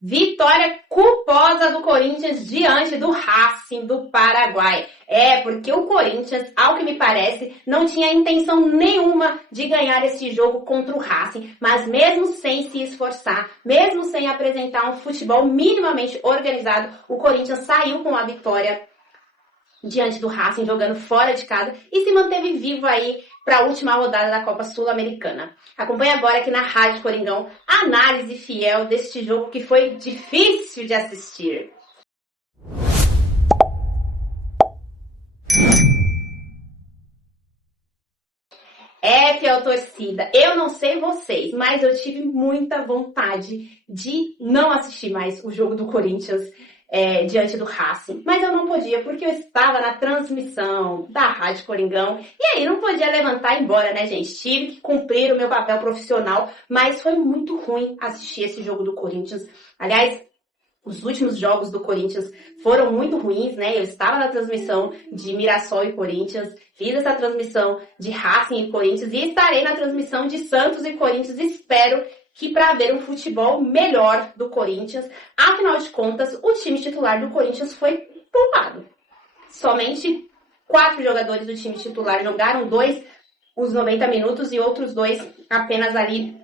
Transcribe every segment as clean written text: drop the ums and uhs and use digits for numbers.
Vitória culposa do Corinthians diante do Racing do Paraguai. Porque o Corinthians, ao que me parece, não tinha intenção nenhuma de ganhar esse jogo contra o Racing, mas mesmo sem se esforçar, mesmo sem apresentar um futebol minimamente organizado, o Corinthians saiu com a vitória diante do Racing, jogando fora de casa e se manteve vivo aí para a última rodada da Copa Sul-Americana. Acompanhe agora aqui na Rádio Coringão a análise fiel deste jogo que foi difícil de assistir. Fiel torcida, eu não sei vocês, mas eu tive muita vontade de não assistir mais o jogo do Corinthians diante do Racing, mas eu não podia porque eu estava na transmissão da Rádio Coringão e aí não podia levantar e ir embora, né, gente? Tive que cumprir o meu papel profissional, mas foi muito ruim assistir esse jogo do Corinthians. Aliás, os últimos jogos do Corinthians foram muito ruins, né? Eu estava na transmissão de Mirassol e Corinthians, fiz essa transmissão de Racing e Corinthians e estarei na transmissão de Santos e Corinthians. Espero que para ver um futebol melhor do Corinthians. Afinal de contas, o time titular do Corinthians foi poupado. Somente 4 jogadores do time titular jogaram, 2 os 90 minutos e outros 2 apenas ali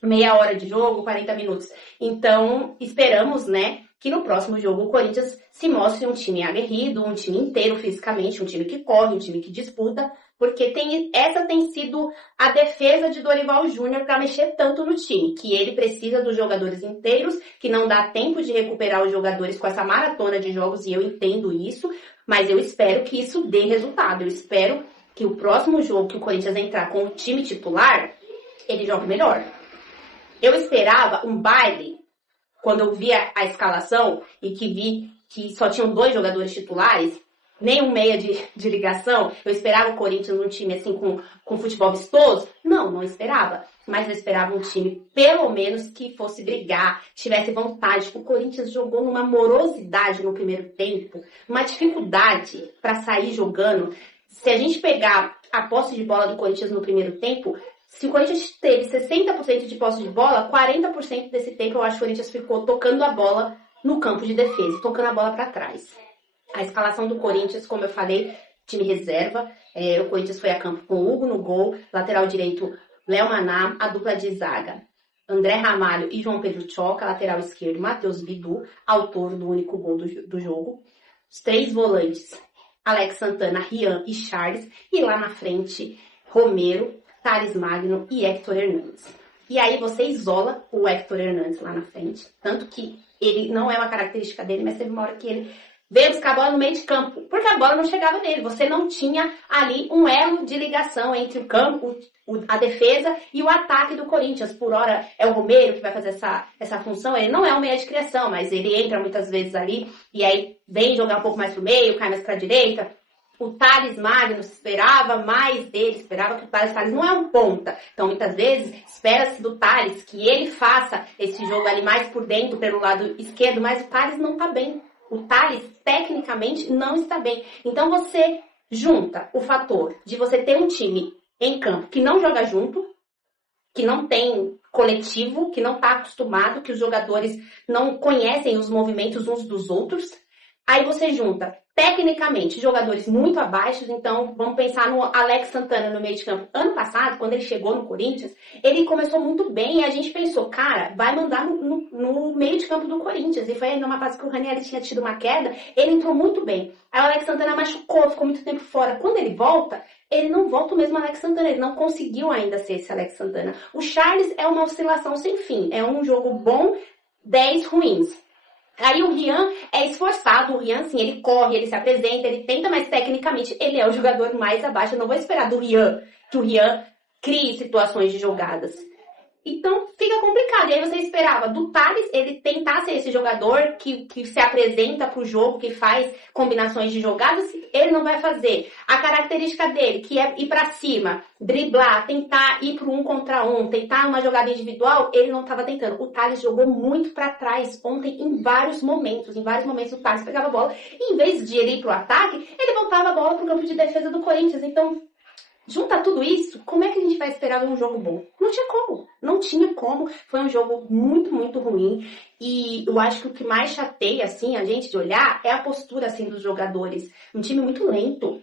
meia hora de jogo, 40 minutos. Então, esperamos, né, que no próximo jogo o Corinthians se mostre um time aguerrido, um time inteiro fisicamente, um time que corre, um time que disputa, porque essa tem sido a defesa de Dorival Júnior para mexer tanto no time, que ele precisa dos jogadores inteiros, que não dá tempo de recuperar os jogadores com essa maratona de jogos, e eu entendo isso, mas eu espero que isso dê resultado. Eu espero que o próximo jogo que o Corinthians entrar com o time titular, ele jogue melhor. Eu esperava um baile quando eu vi a escalação e que vi que só tinham 2 jogadores titulares, nem um meia de ligação. Eu esperava o Corinthians num time assim com futebol vistoso? Não esperava. Mas eu esperava um time, pelo menos, que fosse brigar, tivesse vontade. O Corinthians jogou numa morosidade no primeiro tempo, uma dificuldade para sair jogando. Se a gente pegar a posse de bola do Corinthians no primeiro tempo, se o Corinthians teve 60% de posse de bola, 40% desse tempo eu acho que o Corinthians ficou tocando a bola no campo de defesa, tocando a bola para trás. A escalação do Corinthians, como eu falei, time reserva. O Corinthians foi a campo com o Hugo no gol, lateral direito Léo Maná, a dupla de zaga André Ramalho e João Pedro Tchoca, lateral esquerdo Matheus Bidu, autor do único gol do jogo. Os 3 volantes, Alex Santana, Rian e Charles, e lá na frente, Romero, Thales Magno e Héctor Hernandes. E aí você isola o Héctor Hernandes lá na frente, tanto que ele não é uma característica dele, mas teve uma hora que ele veio buscar a bola no meio de campo, porque a bola não chegava nele. Você não tinha ali um elo de ligação entre o campo, a defesa e o ataque do Corinthians. Por hora é o Romero que vai fazer essa função. Ele não é um meia de criação, mas ele entra muitas vezes ali e aí vem jogar um pouco mais pro meio, cai mais pra direita. O Thales Magno esperava mais dele, esperava que o Thales não é um ponta. Então, muitas vezes, espera-se do Thales que ele faça esse jogo ali mais por dentro, pelo lado esquerdo, mas o Thales não tá bem. O Thales, tecnicamente, não está bem. Então, você junta o fator de você ter um time em campo que não joga junto, que não tem coletivo, que não está acostumado, que os jogadores não conhecem os movimentos uns dos outros. Aí você junta, tecnicamente, jogadores muito abaixo. Então, vamos pensar no Alex Santana no meio de campo. Ano passado, quando ele chegou no Corinthians, ele começou muito bem e a gente pensou, cara, vai mandar no meio de campo do Corinthians. E foi numa fase que o Ranieri tinha tido uma queda, ele entrou muito bem. Aí o Alex Santana machucou, ficou muito tempo fora. Quando ele volta, ele não volta o mesmo Alex Santana, ele não conseguiu ainda ser esse Alex Santana. O Charles é uma oscilação sem fim, é um jogo bom, 10 ruins. Aí o Rian é esforçado, o Rian, sim, ele corre, ele se apresenta, ele tenta, mas tecnicamente ele é o jogador mais abaixo. Eu não vou esperar do Rian que o Rian crie situações de jogadas. Então fica complicado. E aí você esperava do Thales ele tentar ser esse jogador que se apresenta pro jogo, que faz combinações de jogadas, ele não vai fazer. A característica dele, que é ir pra cima, driblar, tentar ir pro 1 contra 1, tentar uma jogada individual, ele não estava tentando. O Thales jogou muito pra trás ontem em vários momentos. Em vários momentos o Thales pegava a bola e em vez de ele ir pro ataque, ele voltava a bola pro campo de defesa do Corinthians. Então Junta tudo isso, como é que a gente vai esperar um jogo bom? Não tinha como. Não tinha como. Foi um jogo muito, muito ruim. E eu acho que o que mais chateia, assim, a gente de olhar é a postura, assim, dos jogadores. Um time muito lento.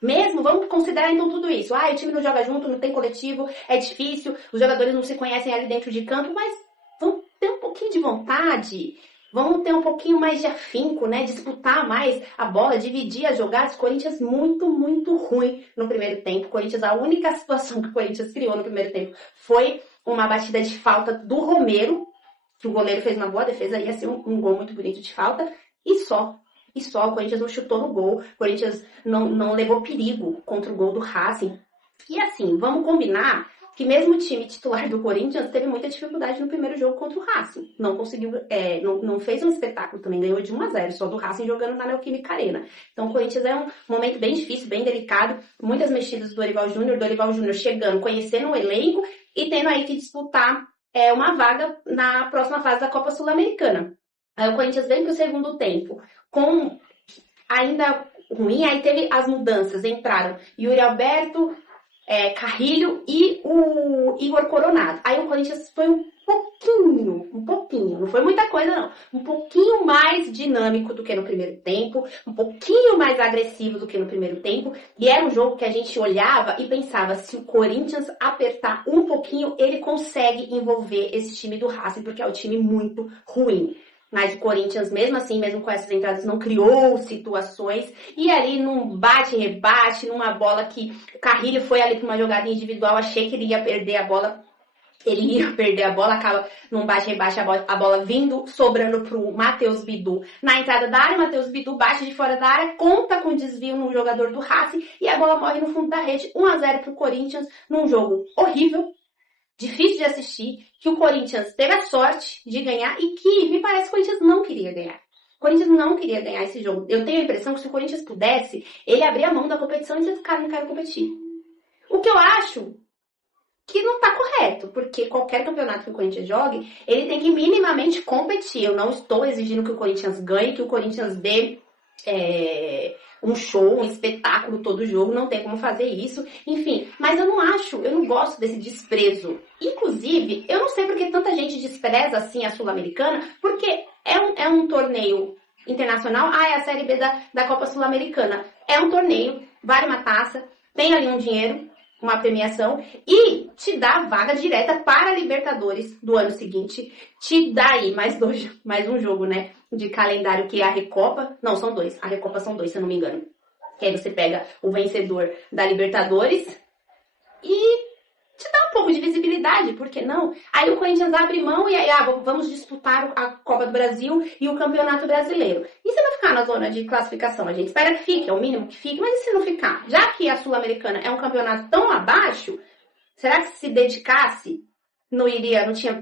Mesmo, vamos considerar então tudo isso. O time não joga junto, não tem coletivo, é difícil, os jogadores não se conhecem ali dentro de campo, mas vamos ter um pouquinho de vontade. Vamos ter um pouquinho mais de afinco, né? Disputar mais a bola, dividir as jogadas. Corinthians muito, muito ruim no primeiro tempo. Corinthians, a única situação que o Corinthians criou no primeiro tempo foi uma batida de falta do Romero, que o goleiro fez uma boa defesa, ia ser um gol muito bonito de falta, e só. O Corinthians não chutou no gol, o Corinthians não levou perigo contra o gol do Racing. E assim, vamos combinar que mesmo o time titular do Corinthians teve muita dificuldade no primeiro jogo contra o Racing. Não conseguiu, não fez um espetáculo também, ganhou de 1-0, só do Racing jogando na Neoquímica Arena. Então o Corinthians é um momento bem difícil, bem delicado, muitas mexidas do Dorival Júnior chegando, conhecendo o elenco e tendo aí que disputar uma vaga na próxima fase da Copa Sul-Americana. Aí o Corinthians vem para o segundo tempo com ainda ruim, aí teve as mudanças, entraram Yuri Alberto, Carrilho e o Igor Coronado. Aí o Corinthians foi um pouquinho, não foi muita coisa não, um pouquinho mais dinâmico do que no primeiro tempo, um pouquinho mais agressivo do que no primeiro tempo, e era um jogo que a gente olhava e pensava, se o Corinthians apertar um pouquinho, ele consegue envolver esse time do Racing, porque é um time muito ruim. Mas o Corinthians, mesmo assim, mesmo com essas entradas, não criou situações. E ali num bate-rebate, numa bola que o Carrilho foi ali para uma jogada individual, achei que ele ia perder a bola. Acaba num bate-rebate, a bola vindo, sobrando pro Matheus Bidu. Na entrada da área, Matheus Bidu bate de fora da área, conta com desvio no jogador do Racing e a bola morre no fundo da rede. 1-0 pro Corinthians, num jogo horrível, difícil de assistir, que o Corinthians teve a sorte de ganhar e que me parece que o Corinthians não queria ganhar. O Corinthians não queria ganhar esse jogo. Eu tenho a impressão que se o Corinthians pudesse, ele abria a mão da competição e dizia, cara, não quero competir. O que eu acho que não tá correto, porque qualquer campeonato que o Corinthians jogue, ele tem que minimamente competir. Eu não estou exigindo que o Corinthians ganhe, que o Corinthians dê um show, um espetáculo todo jogo, não tem como fazer isso, enfim, mas eu não gosto desse desprezo. Inclusive, eu não sei porque tanta gente despreza assim a Sul-Americana, porque é um torneio internacional, é a Série B da Copa Sul-Americana, é um torneio, vale uma taça, tem ali um dinheiro, uma premiação, e te dá vaga direta para a Libertadores do ano seguinte, te dá aí mais um jogo, né, de calendário que é a Recopa, não, são dois, a Recopa são dois, se eu não me engano, que aí você pega o vencedor da Libertadores e te dá um pouco de visibilidade, por que não? Aí o Corinthians abre mão e aí, vamos disputar a Copa do Brasil e o Campeonato Brasileiro. E se não ficar na zona de classificação? A gente espera que fique, é o mínimo que fique, mas e se não ficar? Já que a Sul-Americana é um campeonato tão abaixo, será que se dedicasse,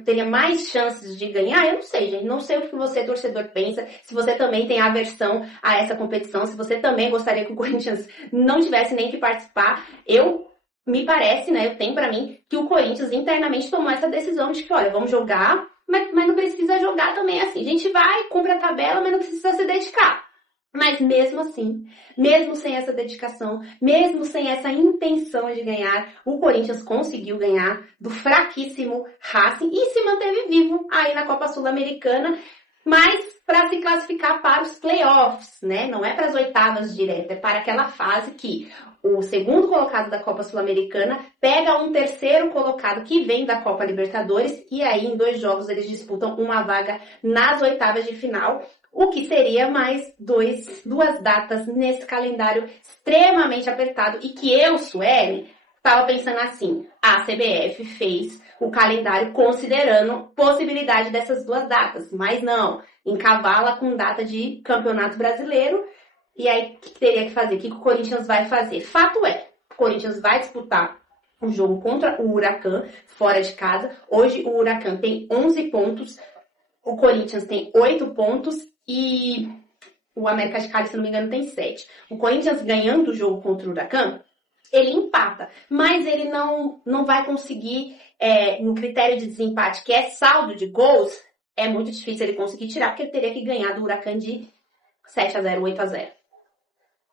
teria mais chances de ganhar? Eu não sei, gente. Não sei o que você, torcedor, pensa. Se você também tem aversão a essa competição, se você também gostaria que o Corinthians não tivesse nem que participar, me parece, né, eu tenho pra mim, que o Corinthians internamente tomou essa decisão de que, olha, vamos jogar, mas não precisa jogar também assim. A gente vai, cumpre a tabela, mas não precisa se dedicar. Mas mesmo assim, mesmo sem essa dedicação, mesmo sem essa intenção de ganhar, o Corinthians conseguiu ganhar do fraquíssimo Racing e se manteve vivo aí na Copa Sul-Americana, mas para se classificar para os playoffs, né? Não é para as oitavas direto, é para aquela fase que o segundo colocado da Copa Sul-Americana pega um terceiro colocado que vem da Copa Libertadores e aí em 2 jogos eles disputam uma vaga nas oitavas de final, o que seria mais 2 datas nesse calendário extremamente apertado e que eu, Sueli, estava pensando assim, a CBF fez o calendário considerando possibilidade dessas 2 datas, mas não, encavala com data de Campeonato Brasileiro. E aí, o que teria que fazer? O que o Corinthians vai fazer? Fato é, o Corinthians vai disputar um jogo contra o Huracan, fora de casa. Hoje, o Huracan tem 11 pontos, o Corinthians tem 8 pontos e o América de Cali, se não me engano, tem 7. O Corinthians ganhando o jogo contra o Huracan, ele empata, mas ele não vai conseguir, no critério de desempate, que é saldo de gols, é muito difícil ele conseguir tirar, porque ele teria que ganhar do Huracan de 7-0, 8-0.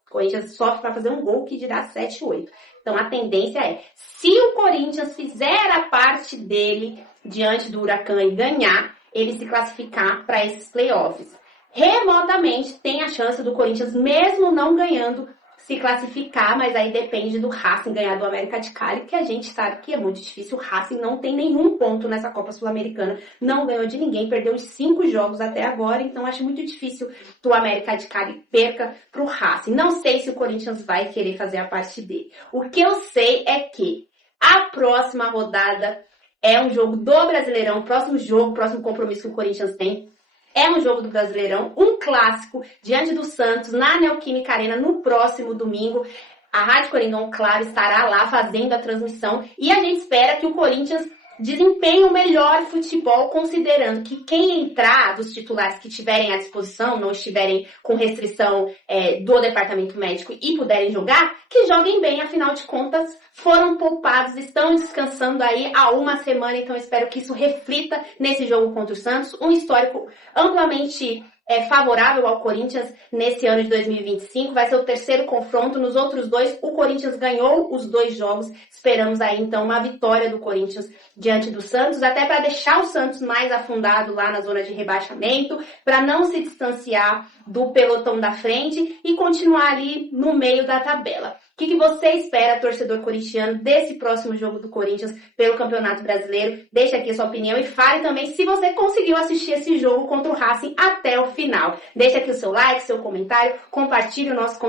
O Corinthians sofre para fazer um gol que dirá 7-8. Então a tendência é, se o Corinthians fizer a parte dele diante do Huracan e ganhar, ele se classificar para esses playoffs. Remotamente tem a chance do Corinthians, mesmo não ganhando, se classificar, mas aí depende do Racing ganhar do América de Cali, que a gente sabe que é muito difícil. O Racing não tem nenhum ponto nessa Copa Sul-Americana, não ganhou de ninguém, perdeu os 5 jogos até agora, então acho muito difícil que o América de Cali perca pro Racing. Não sei se o Corinthians vai querer fazer a parte dele. O que eu sei é que a próxima rodada é um jogo do Brasileirão, próximo compromisso que o Corinthians tem. É um jogo do Brasileirão, um clássico, diante do Santos, na Neoquímica Arena, no próximo domingo. A Rádio Coringão, claro, estará lá fazendo a transmissão. E a gente espera que o Corinthians desempenhe o melhor futebol, considerando que quem entrar dos titulares que estiverem à disposição, não estiverem com restrição do departamento médico e puderem jogar, que joguem bem, afinal de contas, foram poupados, estão descansando aí há uma semana, então espero que isso reflita nesse jogo contra o Santos, um histórico amplamente favorável ao Corinthians nesse ano de 2025, vai ser o terceiro confronto, nos outros 2 o Corinthians ganhou os 2 jogos, esperamos aí então uma vitória do Corinthians diante do Santos, até para deixar o Santos mais afundado lá na zona de rebaixamento, para não se distanciar do pelotão da frente e continuar ali no meio da tabela. O que você espera, torcedor corintiano, desse próximo jogo do Corinthians pelo Campeonato Brasileiro? Deixe aqui a sua opinião e fale também se você conseguiu assistir esse jogo contra o Racing até o final. Deixe aqui o seu like, seu comentário, compartilhe o nosso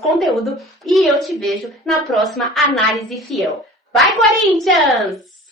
conteúdo e eu te vejo na próxima Análise Fiel. Vai, Corinthians!